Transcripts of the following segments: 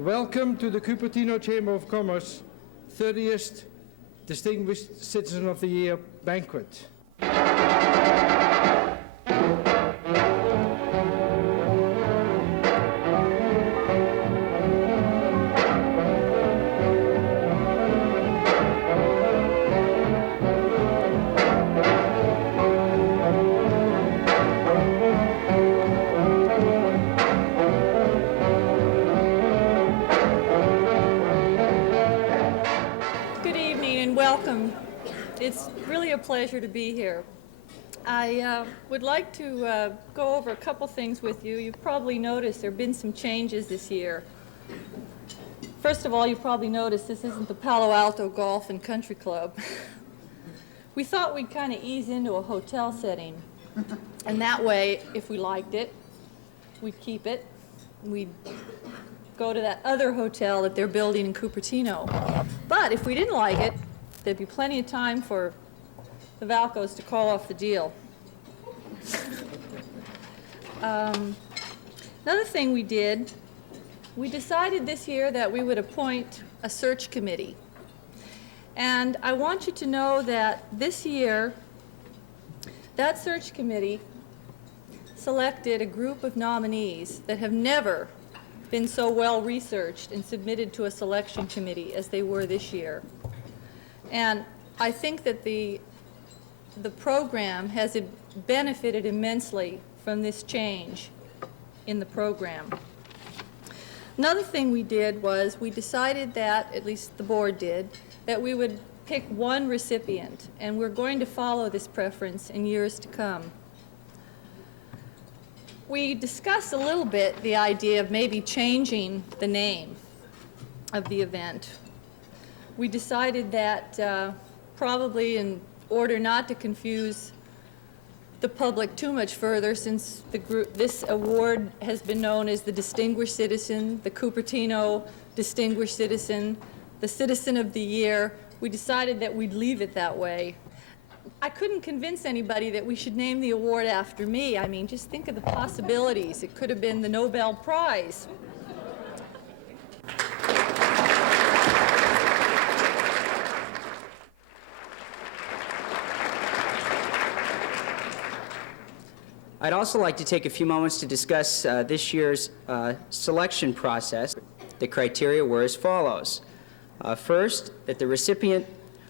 Welcome to the Cupertino Chamber of Commerce 30th Distinguished Citizen of the Year banquet. Welcome. It's really a pleasure to be here. I would like to go over a couple things with you. You've probably noticed there have been some changes this year. First of all, you've probably noticed this isn't the Palo Alto Golf and Country Club. We thought we'd kind of ease into a hotel setting, and that way, if we liked it, we'd keep it. We'd go to that other hotel that they're building in Cupertino. But if we didn't like it, there'd be plenty of time for the Valcos to call off the deal. Another thing we did, we decided this year that we would appoint a search committee. And I want you to know that this year, that search committee selected a group of nominees that have never been so well researched and submitted to a selection committee as they were this year. And I think that the program has benefited immensely from this change in the program. Another thing we did was we decided that, at least the board did, that we would pick one recipient, and we're going to follow this preference in years to come. We discussed a little bit the idea of maybe changing the name of the event. We decided that probably in order not to confuse the public too much further, since this award has been known as the Distinguished Citizen, the Cupertino Distinguished Citizen, the Citizen of the Year, we decided that we'd leave it that way. I couldn't convince anybody that we should name the award after me. I mean, just think of the possibilities. It could have been the Nobel Prize. I'd also like to take a few moments to discuss this year's selection process. The criteria were as follows. First, that the recipient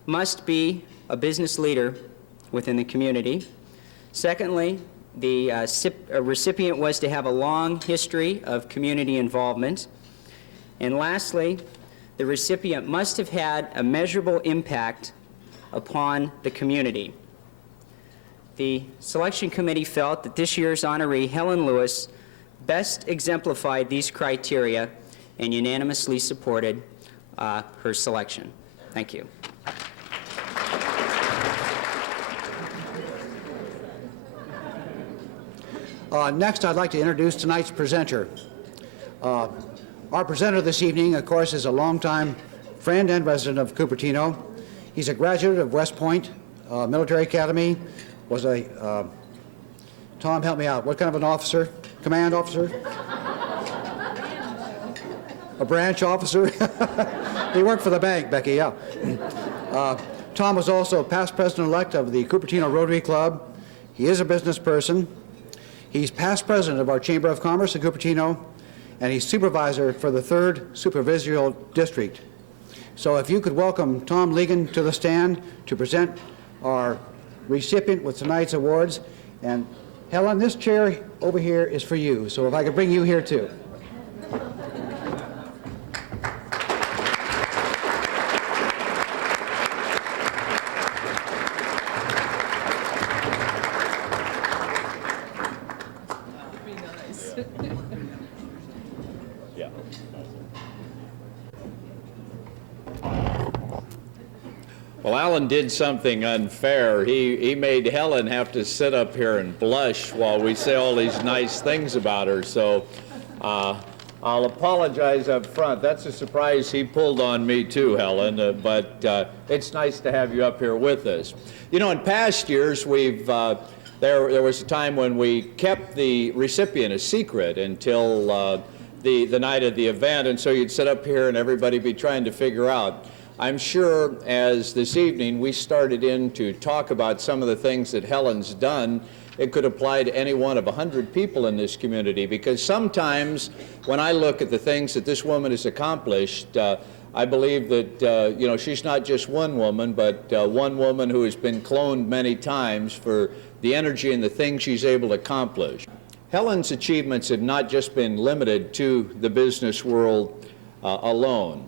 must be a business leader within the community. Secondly, the recipient was to have a long history of community involvement. And lastly, the recipient must have had a measurable impact upon the community. The selection committee felt that this year's honoree, Helen Lewis, best exemplified these criteria and unanimously supported her selection. Thank you. Next, I'd like to introduce tonight's presenter. Our presenter this evening, of course, is a longtime friend and resident of Cupertino. He's a graduate of West Point Military Academy, was a, Tom, help me out, what kind of an officer? Command officer? A branch officer? He worked for the bank, Becky, yeah. Tom was also past president-elect of the Cupertino Rotary Club. He is a business person. He's past president of our Chamber of Commerce in Cupertino, and he's supervisor for the 3rd Supervisorial District. So if you could welcome Tom Ligon to the stand to present our recipient with tonight's awards. And Helen, this chair over here is for you, so if I could bring you here too. Well, Alan did something unfair. He made Helen have to sit up here and blush while we say all these nice things about her. So I'll apologize up front. That's a surprise he pulled on me too, Helen, but it's nice to have you up here with us. You know, in past years, there was a time when we kept the recipient a secret until the night of the event, and so you'd sit up here and everybody be trying to figure out. I'm sure as this evening we started in to talk about some of the things that Helen's done, it could apply to any one of 100 people in this community, because sometimes when I look at the things that this woman has accomplished, I believe that, you know, she's not just one woman, but one woman who has been cloned many times for the energy and the things she's able to accomplish. Helen's achievements have not just been limited to the business world alone.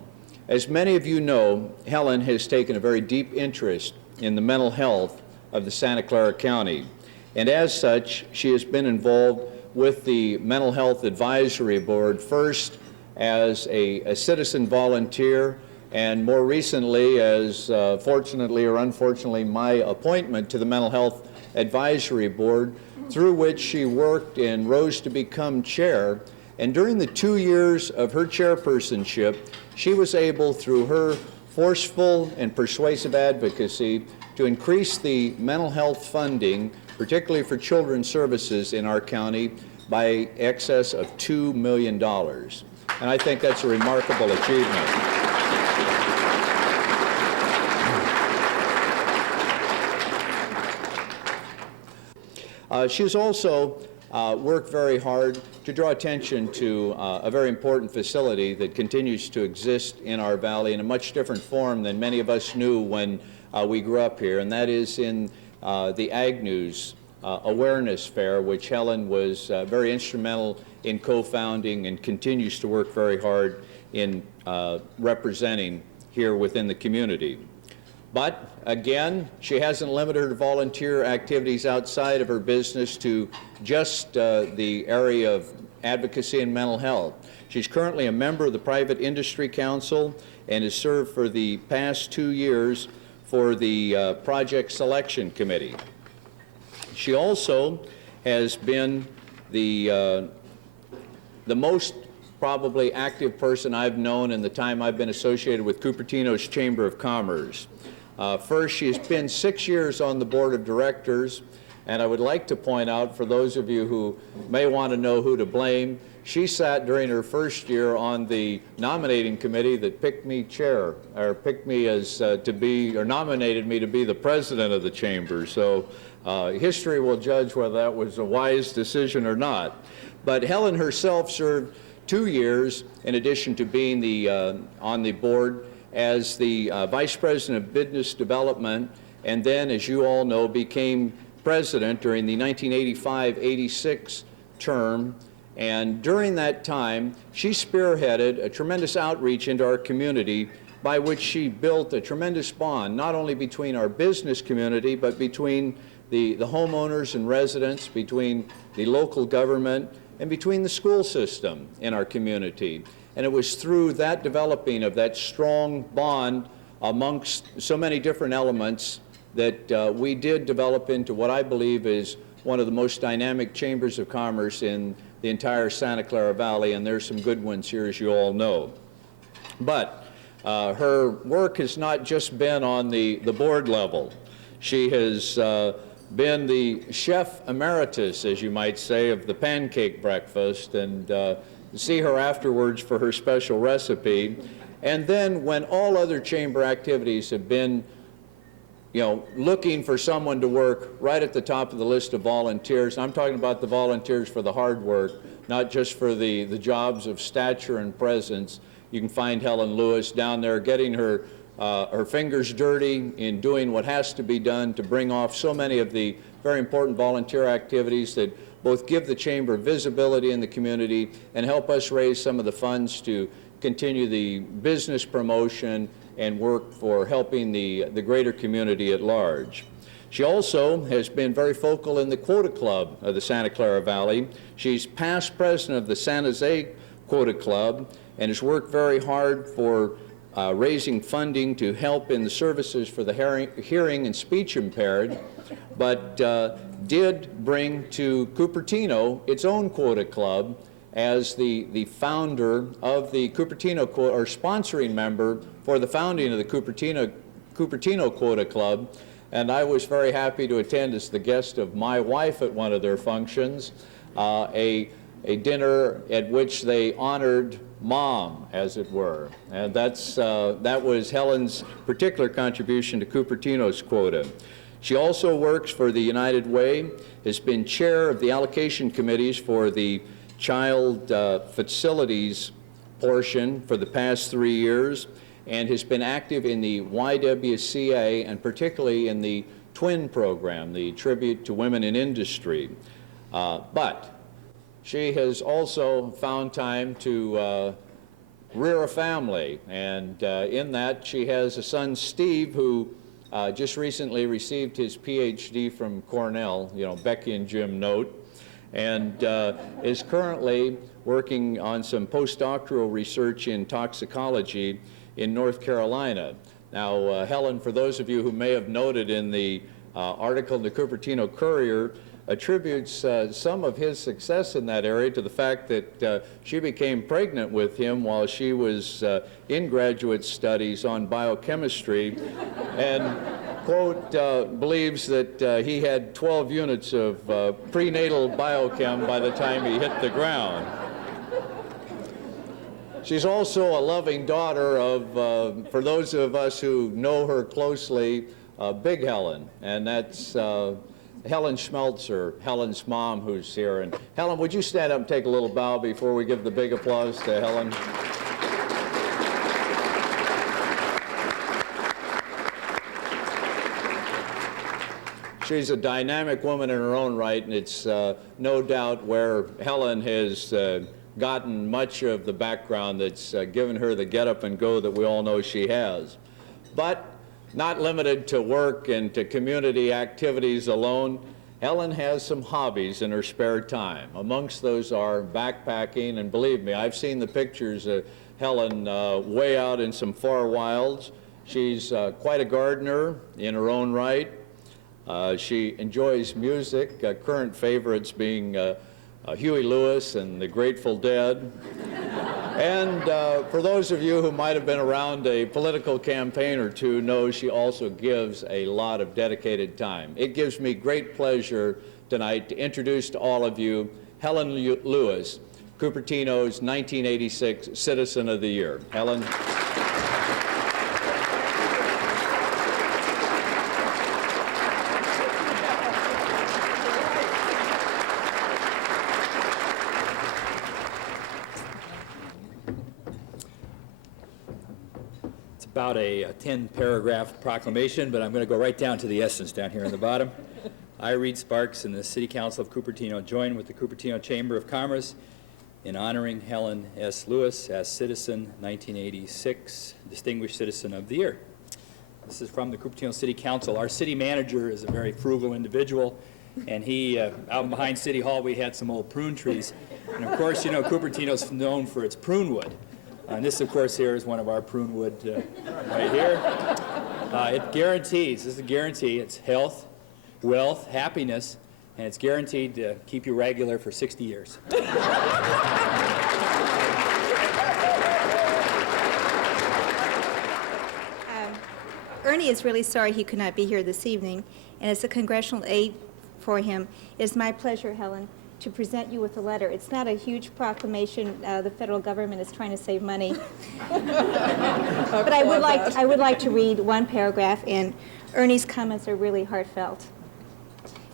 As many of you know, Helen has taken a very deep interest in the mental health of the Santa Clara County. And as such, she has been involved with the Mental Health Advisory Board, first as a citizen volunteer, and more recently as, fortunately or unfortunately, my appointment to the Mental Health Advisory Board, through which she worked and rose to become chair. And during the 2 years of her chairpersonship, she was able, through her forceful and persuasive advocacy, to increase the mental health funding, particularly for children's services in our county, by excess of $2 million. And I think that's a remarkable achievement. She's also worked very hard to draw attention to a very important facility that continues to exist in our valley in a much different form than many of us knew when we grew up here, and that is in the Ag News Awareness Fair, which Helen was very instrumental in co-founding and continues to work very hard in representing here within the community. But again, she hasn't limited her volunteer activities outside of her business to just the area of advocacy and mental health. She's currently a member of the Private Industry Council and has served for the past 2 years for the Project Selection Committee. She also has been the most probably active person I've known in the time I've been associated with Cupertino's Chamber of Commerce. First, she has been 6 years on the board of directors, and I would like to point out, for those of you who may want to know who to blame, she sat during her first year on the nominating committee that picked me chair, or picked me as to be, or nominated me to be the president of the chamber. So history will judge whether that was a wise decision or not. But Helen herself served 2 years, in addition to being on the board, as the Vice President of Business Development, and then, as you all know, became president during the 1985-86 term. And during that time, she spearheaded a tremendous outreach into our community by which she built a tremendous bond, not only between our business community, but between the homeowners and residents, between the local government, and between the school system in our community. And it was through that developing of that strong bond amongst so many different elements that we did develop into what I believe is one of the most dynamic chambers of commerce in the entire Santa Clara Valley, and there's some good ones here, as you all know. But her work has not just been on the board level. She has been the chef emeritus, as you might say, of the pancake breakfast, and see her afterwards for her special recipe. And then when all other chamber activities have been, you know, looking for someone to work right at the top of the list of volunteers, and I'm talking about the volunteers for the hard work, not just for the jobs of stature and presence, you can find Helen Lewis down there getting her fingers dirty in doing what has to be done to bring off so many of the very important volunteer activities that both give the chamber visibility in the community and help us raise some of the funds to continue the business promotion and work for helping the greater community at large. She also has been very focal in the Quota Club of the Santa Clara Valley. She's past president of the San Jose Quota Club and has worked very hard for raising funding to help in the services for the hearing and speech impaired, but did bring to Cupertino its own Quota Club as the founder of the Cupertino, or sponsoring member for the founding of the Cupertino Quota Club. And I was very happy to attend as the guest of my wife at one of their functions, a a dinner at which they honored Mom, as it were. And that was Helen's particular contribution to Cupertino's quota. She also works for the United Way, has been chair of the allocation committees for the child facilities portion for the past 3 years, and has been active in the YWCA and particularly in the TWIN program, the Tribute to Women in Industry. But she has also found time to rear a family, and in that she has a son, Steve, who just recently received his PhD from Cornell, you know, Becky and Jim note, and is currently working on some postdoctoral research in toxicology in North Carolina. Now, Helen, for those of you who may have noted in the article in the Cupertino Courier, attributes some of his success in that area to the fact that she became pregnant with him while she was in graduate studies on biochemistry, and, quote, believes that he had 12 units of prenatal biochem by the time he hit the ground. She's also a loving daughter of, for those of us who know her closely, Big Helen, and that's Helen Schmeltzer, Helen's mom, who's here. And Helen, would you stand up and take a little bow before we give the big applause to Helen? She's a dynamic woman in her own right, and it's no doubt where Helen has gotten much of the background that's given her the get up and go that we all know she has. But not limited to work and to community activities alone, Helen has some hobbies in her spare time. Amongst those are backpacking, and believe me, I've seen the pictures of Helen way out in some far wilds. She's quite a gardener in her own right. She enjoys music, current favorites being Huey Lewis and the Grateful Dead. And for those of you who might have been around a political campaign or two, know she also gives a lot of dedicated time. It gives me great pleasure tonight to introduce to all of you Helen Lewis, Cupertino's 1986 Citizen of the Year. Helen. About a 10-paragraph proclamation, but I'm going to go right down to the essence down here in the bottom. I, Reed Sparks, and the City Council of Cupertino join with the Cupertino Chamber of Commerce in honoring Helen S. Lewis as Citizen 1986 Distinguished Citizen of the Year. This is from the Cupertino City Council. Our city manager is a very frugal individual, and he, out behind City Hall, we had some old prune trees. And of course, you know, Cupertino's known for its prune wood. And this, of course, here is one of our prune wood right here. It guarantees, this is a guarantee, it's health, wealth, happiness, and it's guaranteed to keep you regular for 60 years. Ernie is really sorry he could not be here this evening, and as a congressional aide for him, it is my pleasure, Helen, to present you with a letter. It's not a huge proclamation. The federal government is trying to save money. But I would like to read one paragraph, and Ernie's comments are really heartfelt.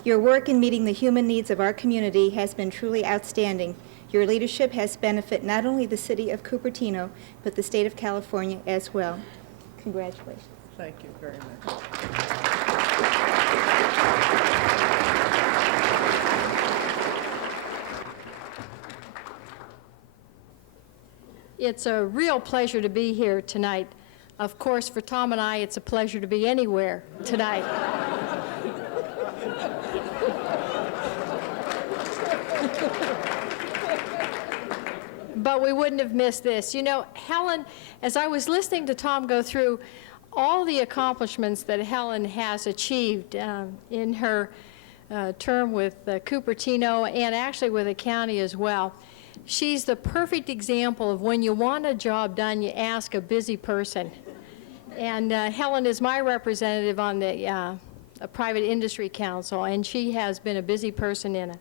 Your work in meeting the human needs of our community has been truly outstanding. Your leadership has benefited not only the city of Cupertino, but the state of California as well. Congratulations. Thank you very much. It's a real pleasure to be here tonight. Of course, for Tom and I, it's a pleasure to be anywhere tonight. But we wouldn't have missed this. You know, Helen, as I was listening to Tom go through all the accomplishments that Helen has achieved in her term with Cupertino and actually with the county as well, she's the perfect example of when you want a job done, you ask a busy person. And Helen is my representative on the Private Industry Council, and she has been a busy person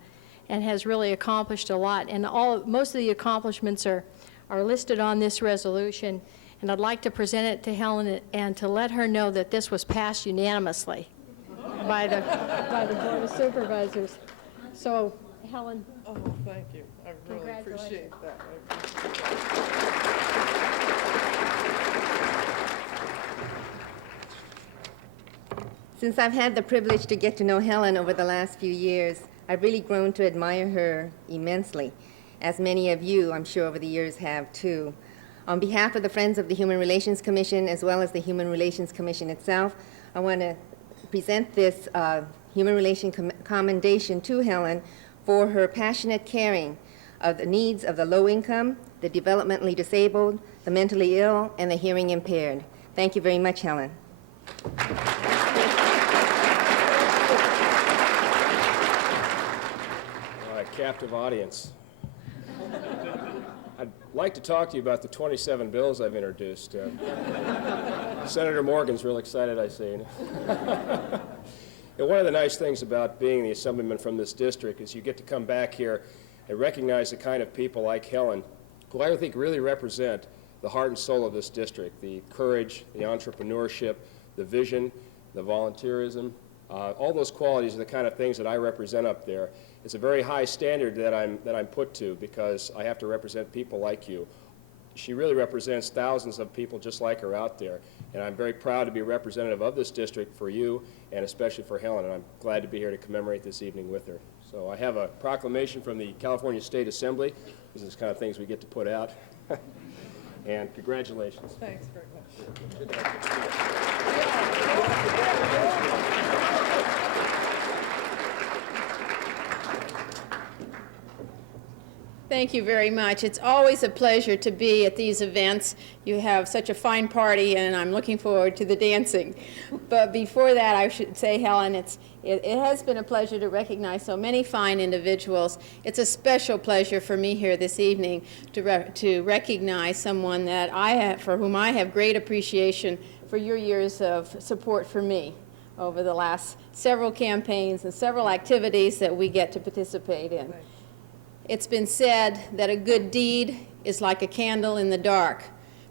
and has really accomplished a lot. And most of the accomplishments are listed on this resolution. And I'd like to present it to Helen and to let her know that this was passed unanimously by the Board of Supervisors. So, Helen. Oh, thank you. I really appreciate that. Since I've had the privilege to get to know Helen over the last few years, I've really grown to admire her immensely, as many of you, I'm sure, over the years have too. On behalf of the Friends of the Human Relations Commission, as well as the Human Relations Commission itself, I want to present this Human Relations Commendation to Helen for her passionate caring of the needs of the low-income, the developmentally disabled, the mentally ill, and the hearing impaired. Thank you very much, Helen. Captive audience. I'd like to talk to you about the 27 bills I've introduced. Senator Morgan's real excited, I see. And one of the nice things about being the assemblyman from this district is you get to come back here and recognize the kind of people like Helen, who I think really represent the heart and soul of this district, the courage, the entrepreneurship, the vision, the volunteerism. All those qualities are the kind of things that I represent up there. It's a very high standard that I'm put to because I have to represent people like you. She really represents thousands of people just like her out there, and I'm very proud to be representative of this district for you and especially for Helen, and I'm glad to be here to commemorate this evening with her. So I have a proclamation from the California State Assembly. These are the kind of things we get to put out. And congratulations. Thanks very much. Thank you very much. It's always a pleasure to be at these events. You have such a fine party, and I'm looking forward to the dancing. But before that, I should say, Helen, it has been a pleasure to recognize so many fine individuals. It's a special pleasure for me here this evening to recognize someone that for whom I have great appreciation for your years of support for me over the last several campaigns and several activities that we get to participate in. It's been said that a good deed is like a candle in the dark.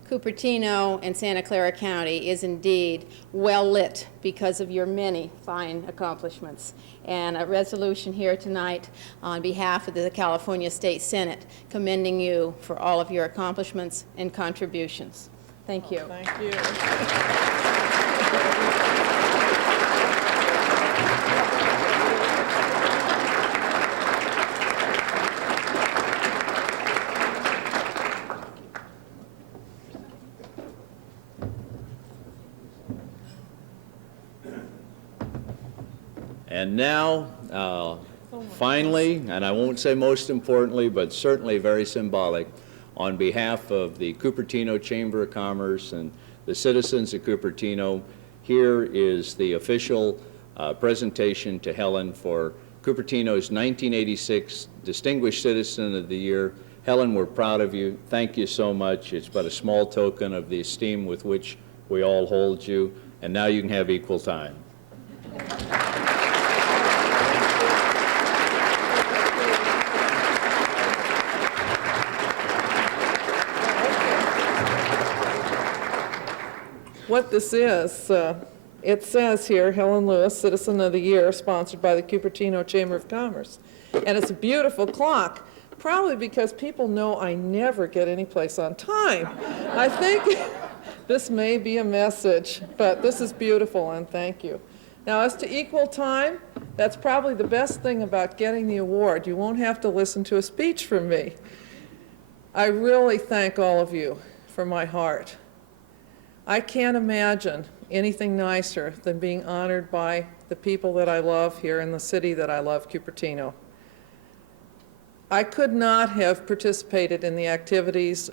Cupertino and Santa Clara County is indeed well lit because of your many fine accomplishments. And a resolution here tonight on behalf of the California State Senate commending you for all of your accomplishments and contributions. Thank you. Thank you. And now, finally, and I won't say most importantly, but certainly very symbolic, on behalf of the Cupertino Chamber of Commerce and the citizens of Cupertino, here is the official presentation to Helen for Cupertino's 1986 Distinguished Citizen of the Year. Helen, we're proud of you. Thank you so much. It's but a small token of the esteem with which we all hold you. And now you can have equal time. What this is, it says here, Helen Lewis, Citizen of the Year, sponsored by the Cupertino Chamber of Commerce. And it's a beautiful clock, probably because people know I never get any place on time. I think this may be a message, but this is beautiful, and thank you. Now, as to equal time, that's probably the best thing about getting the award. You won't have to listen to a speech from me. I really thank all of you from my heart. I can't imagine anything nicer than being honored by the people that I love here in the city that I love, Cupertino. I could not have participated in the activities,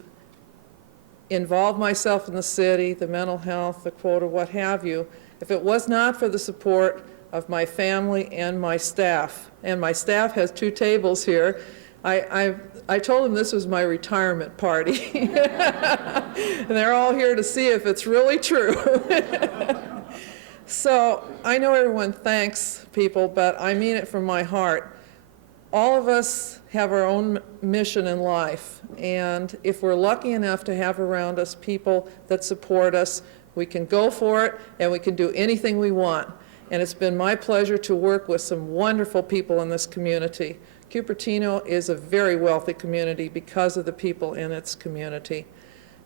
involved myself in the city, the mental health, the quota, what have you, if it was not for the support of my family and my staff. And my staff has 2 tables here. I told them this was my retirement party. And they're all here to see if it's really true. So I know everyone thanks people, but I mean it from my heart. all of us have our own mission in life, and if we're lucky enough to have around us people that support us, we can go for it and we can do anything we want. And it's been my pleasure to work with some wonderful people in this community. Cupertino is a very wealthy community because of the people in its community.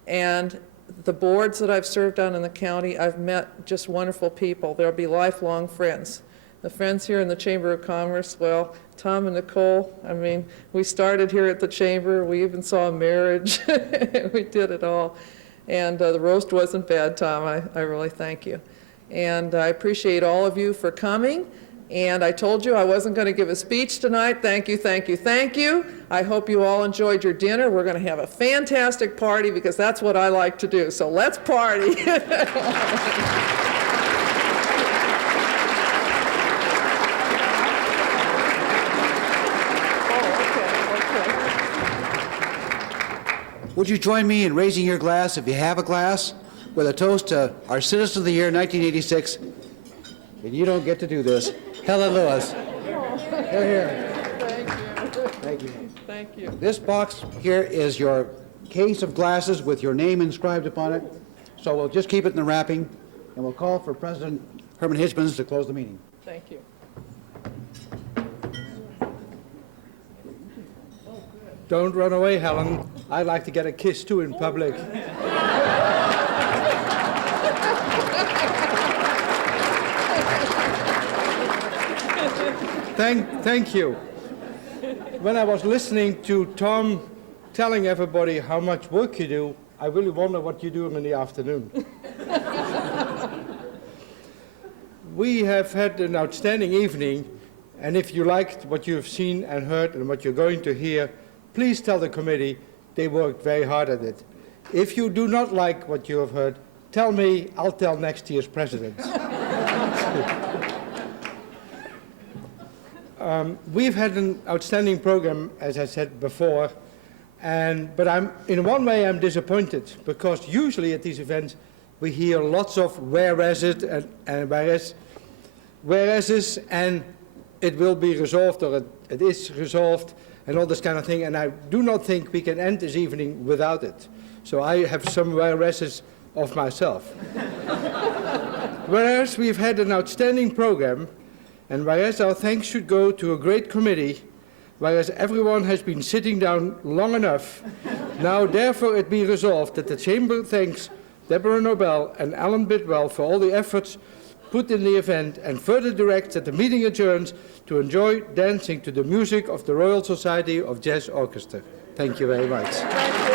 And the boards that I've served on in the county, I've met just wonderful people. There'll be lifelong friends. The friends here in the Chamber of Commerce, well, Tom and Nicole, I mean, we started here at the Chamber. We even saw a marriage. We did it all. And the roast wasn't bad, Tom. I really thank you. And I appreciate all of you for coming. And I told you I wasn't going to give a speech tonight. Thank you, thank you, thank you. I hope you all enjoyed your dinner. We're going to have a fantastic party because that's what I like to do. So let's party. Would you join me in raising your glass, if you have a glass, with a toast to our Citizen of the Year 1986, and you don't get to do this, Helen Lewis. Here, here. Thank you. Thank you. Thank you. This box here is your case of glasses with your name inscribed upon it, so we'll just keep it in the wrapping, and we'll call for President Herman Hitchmans to close the meeting. Thank you. Don't run away, Helen. I'd like to get a kiss too in public. Thank you. When I was listening to Tom telling everybody how much work you do, I really wonder what you do in the afternoon. We have had an outstanding evening, and if you liked what you have seen and heard and what you're going to hear, please tell the committee they worked very hard at it. If you do not like what you have heard, tell me, I'll tell next year's president. We've had an outstanding program, as I said before, but in one way I'm disappointed, because usually at these events we hear lots of whereases and whereases, and it will be resolved, or it is resolved, and all this kind of thing, and I do not think we can end this evening without it. So I have some whereases of myself. Whereas we've had an outstanding program, and whereas our thanks should go to a great committee, whereas everyone has been sitting down long enough, now therefore it be resolved that the Chamber thanks Deborah Nobel and Alan Bidwell for all the efforts put in the event, and further directs that the meeting adjourns to enjoy dancing to the music of the Royal Society of Jazz Orchestra. Thank you very much.